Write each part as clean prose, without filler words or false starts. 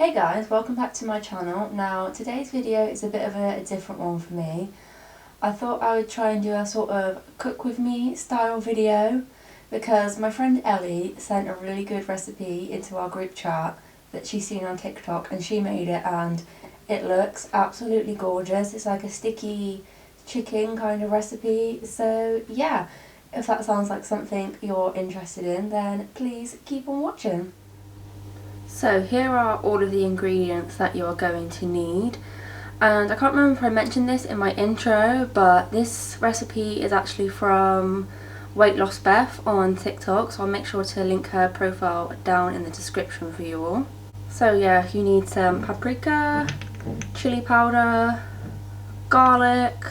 Hey guys, welcome back to my channel. Now today's video is a bit of a different one for me. I thought I would try and do a sort of cook with me style video because my friend Ellie sent a really good recipe into our group chat that she's seen on TikTok, and she made it and it looks absolutely gorgeous. It's like a sticky chicken kind of recipe. So yeah, if that sounds like something you're interested in, then please keep on watching. So here are all of the ingredients that you are going to need, and I can't remember if I mentioned this in my intro, but this recipe is actually from Weight Loss Beth on TikTok, so I'll make sure to link her profile down in the description for you all. So yeah, you need some paprika, chili powder, garlic,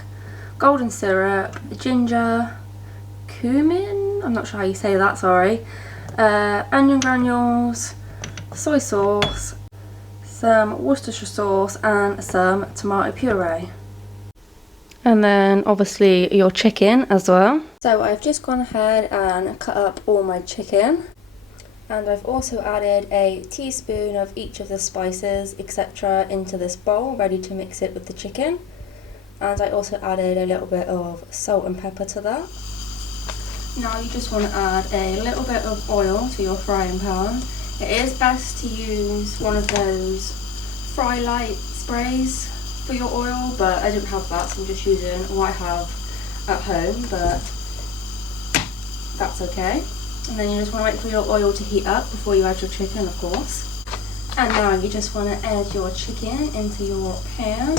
golden syrup, ginger, cumin, I'm not sure how you say that, sorry, onion granules, soy sauce, some Worcestershire sauce and some tomato puree. And then obviously your chicken as well. So I've just gone ahead and cut up all my chicken, and I've also added a teaspoon of each of the spices etc. into this bowl, ready to mix it with the chicken. And I also added a little bit of salt and pepper to that. Now you just want to add a little bit of oil to your frying pan. It is best to use one of those fry light sprays for your oil, but I don't have that, so I'm just using what I have at home, but that's okay. And then you just want to wait for your oil to heat up before you add your chicken, of course. And now you just want to add your chicken into your pan.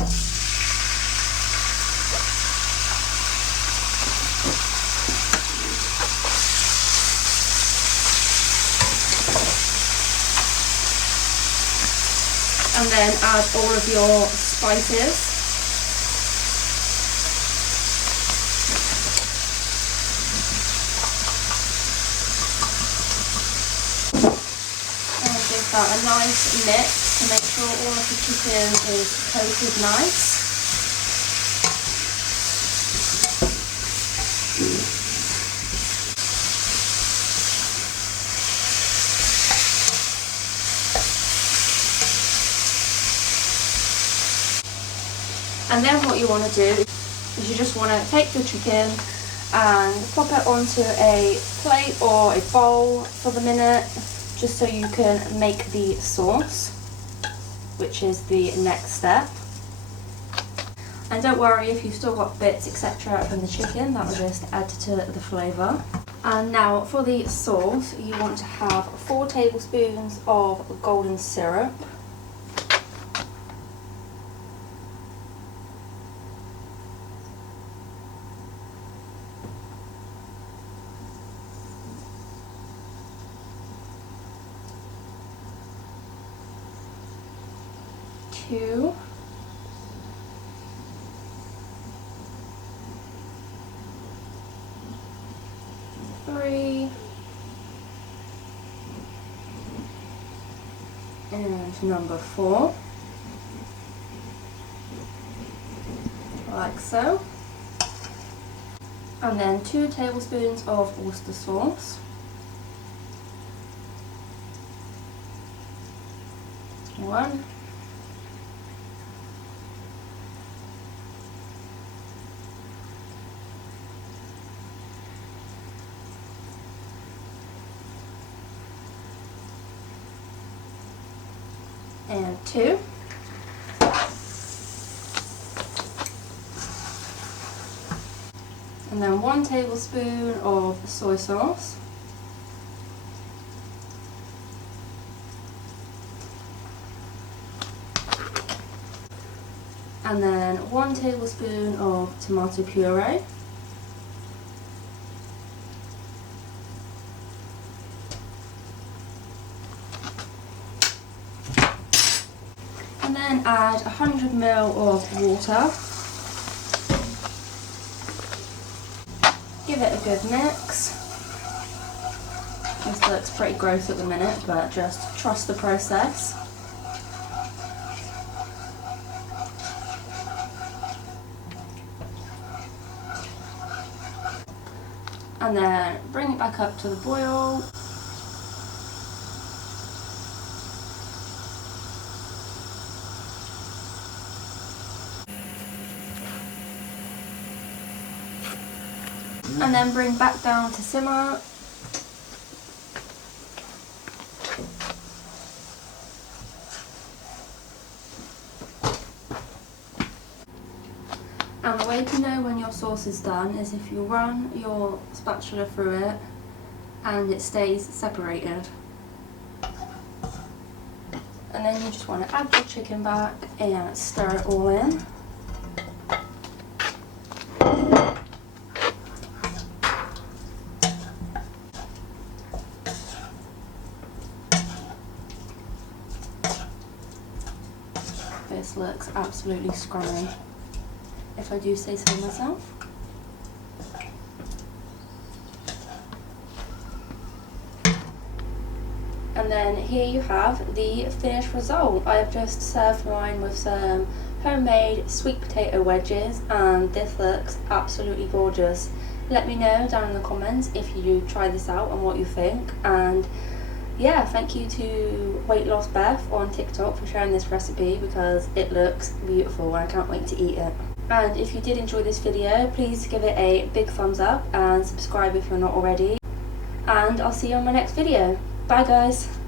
And then add all of your spices. And give that a nice mix to make sure all of the chicken is coated nice. And then what you want to do is you just want to take your chicken and pop it onto a plate or a bowl for the minute, just so you can make the sauce, which is the next step. And don't worry if you've still got bits etc. from the chicken, that will just add to the flavour. And now for the sauce, you want to have 4 tablespoons of golden syrup. Two, three, and number 4, like so. And then 2 tablespoons of Worcester sauce. 1. And 2. And then 1 tablespoon of soy sauce. And then 1 tablespoon of tomato puree. And then add 100 ml of water. Give it a good mix. This looks pretty gross at the minute, but just trust the process. And then bring it back up to the boil. and then bring back down to simmer. And the way to know when your sauce is done is if you run your spatula through it and it stays separated. And then you just want to add your chicken back and stir it all in. This looks absolutely scrummy, if I do say so myself. And then here you have the finished result. I have just served mine with some homemade sweet potato wedges, and this looks absolutely gorgeous. Let me know down in the comments if you do try this out and what you think. And yeah, thank you to Weight Loss Beth on TikTok for sharing this recipe, because it looks beautiful and I can't wait to eat it. And if you did enjoy this video, please give it a big thumbs up and subscribe if you're not already. And I'll see you on my next video. Bye guys!